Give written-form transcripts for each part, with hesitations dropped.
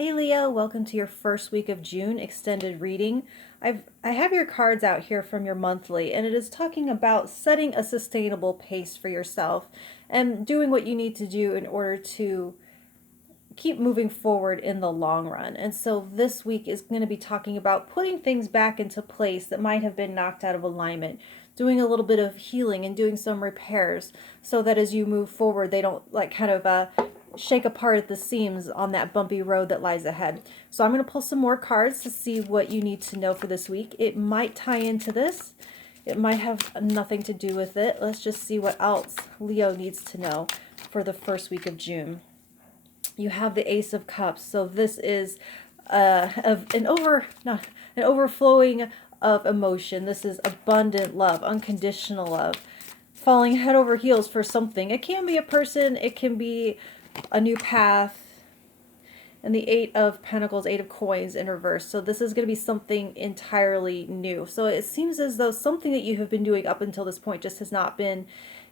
Hey Leo, welcome to your first week of June extended reading. I have your cards out here from your monthly, and it is talking about setting a sustainable pace for yourself and doing what you need to do in order to keep moving forward in the long run. And so this week is going to be talking about putting things back into place that might have been knocked out of alignment, doing a little bit of healing and doing some repairs so that as you move forward, they don't like kind of shake apart at the seams on that bumpy road that lies ahead. So I'm going to pull some more cards to see what you need to know for this week. It might tie into this. It might have nothing to do with it. Let's just see what else Leo needs to know for the first week of June. You have the Ace of Cups. So this is an overflowing of emotion. This is abundant love, unconditional love, falling head over heels for something. It can be a person, it can be a new path. And the Eight of Pentacles, Eight of Coins in reverse. So this is going to be something entirely new. So it seems as though something that you have been doing up until this point just has not been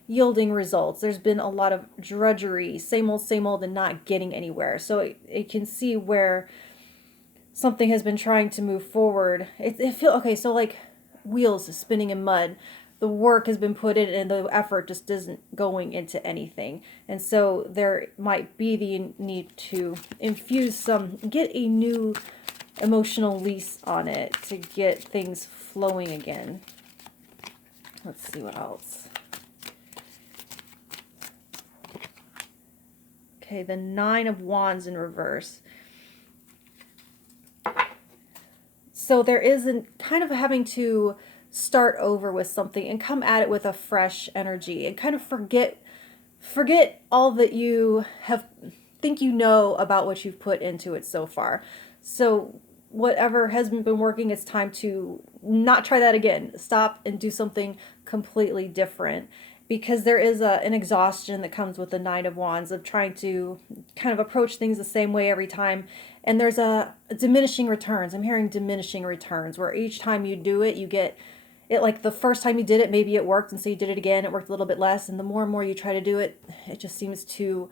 yielding results. There's been a lot of drudgery, same old, and not getting anywhere. So it can see where something has been trying to move forward. It feels okay. So like wheels spinning in mud. The work has been put in and the effort just isn't going into anything. And so there might be the need to infuse get a new emotional lease on it to get things flowing again. Let's see what else. Okay, the Nine of Wands in reverse. So there is kind of having to start over with something and come at it with a fresh energy and kind of forget all that you think you know about what you've put into it so far. So whatever has been working, it's time to not try that again. Stop and do something completely different, because there is an exhaustion that comes with the Nine of Wands of trying to kind of approach things the same way every time. And there's a diminishing returns. I'm hearing diminishing returns where each time you do it, you get it like the first time you did it, maybe it worked, and so you did it again, it worked a little bit less, and the more and more you try to do it, it just seems to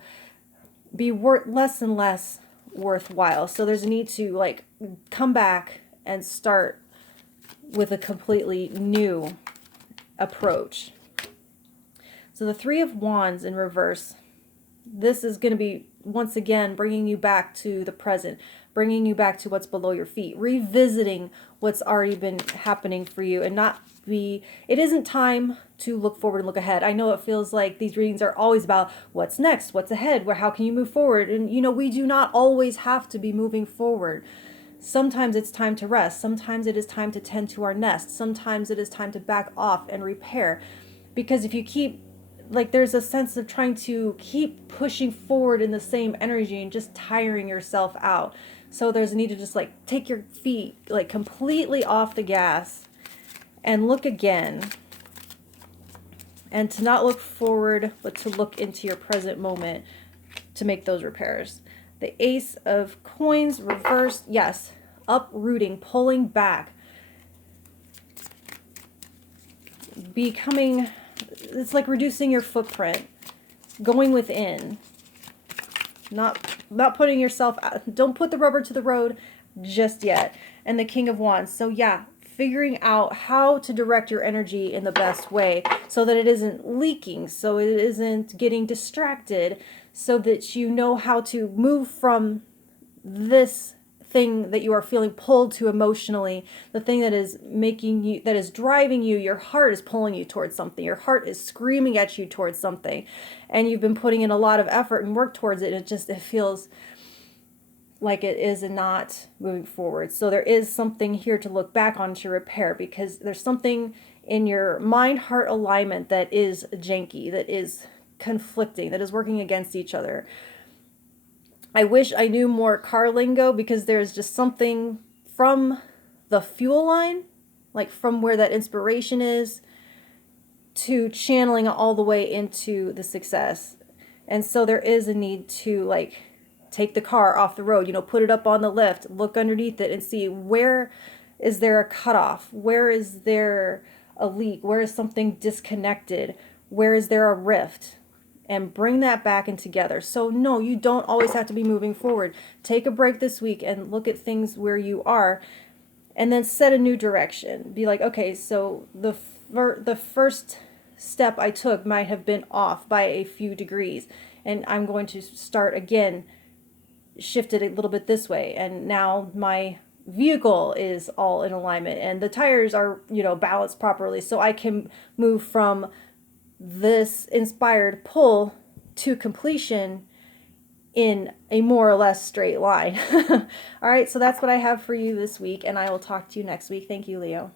be less and less worthwhile. So there's a need to like come back and start with a completely new approach. So the Three of Wands in reverse, this is going to be once again bringing you back to the present, bringing you back to what's below your feet, revisiting what's already been happening for you, and it isn't time to look forward and look ahead. I know it feels like these readings are always about what's next, what's ahead, how can you move forward? And we do not always have to be moving forward. Sometimes it's time to rest. Sometimes it is time to tend to our nest. Sometimes it is time to back off and repair. Because if you keep there's a sense of trying to keep pushing forward in the same energy and just tiring yourself out. So there's a need to just take your feet completely off the gas and look again. And to not look forward, but to look into your present moment to make those repairs. The Ace of Coins reversed, yes, uprooting, pulling back, becoming, it's like reducing your footprint, going within, not putting yourself out. Don't put the rubber to the road just yet. And the King of Wands. So yeah, figuring out how to direct your energy in the best way so that it isn't leaking, so it isn't getting distracted, so that you know how to move from this thing that you are feeling pulled to emotionally, the thing that is driving you. Your heart is pulling you towards something. Your heart is screaming at you towards something, and you've been putting in a lot of effort and work towards it. It feels like it is not moving forward. So there is something here to look back on to repair, because there's something in your mind-heart alignment that is janky, that is conflicting, that is working against each other. I wish I knew more car lingo, because there's just something from the fuel line, like from where that inspiration is, to channeling all the way into the success. And so there is a need to take the car off the road, put it up on the lift, look underneath it and see, where is there a cutoff? Where is there a leak? Where is something disconnected? Where is there a rift? and bring that back in together. So no, you don't always have to be moving forward. Take a break this week and look at things where you are, and then set a new direction. Be like, okay, so the first step I took might have been off by a few degrees, and I'm going to start again, shift it a little bit this way, and now my vehicle is all in alignment and the tires are, you know, balanced properly, so I can move from this inspired pull to completion in a more or less straight line. All right, so that's what I have for you this week, and I will talk to you next week. Thank you, Leo.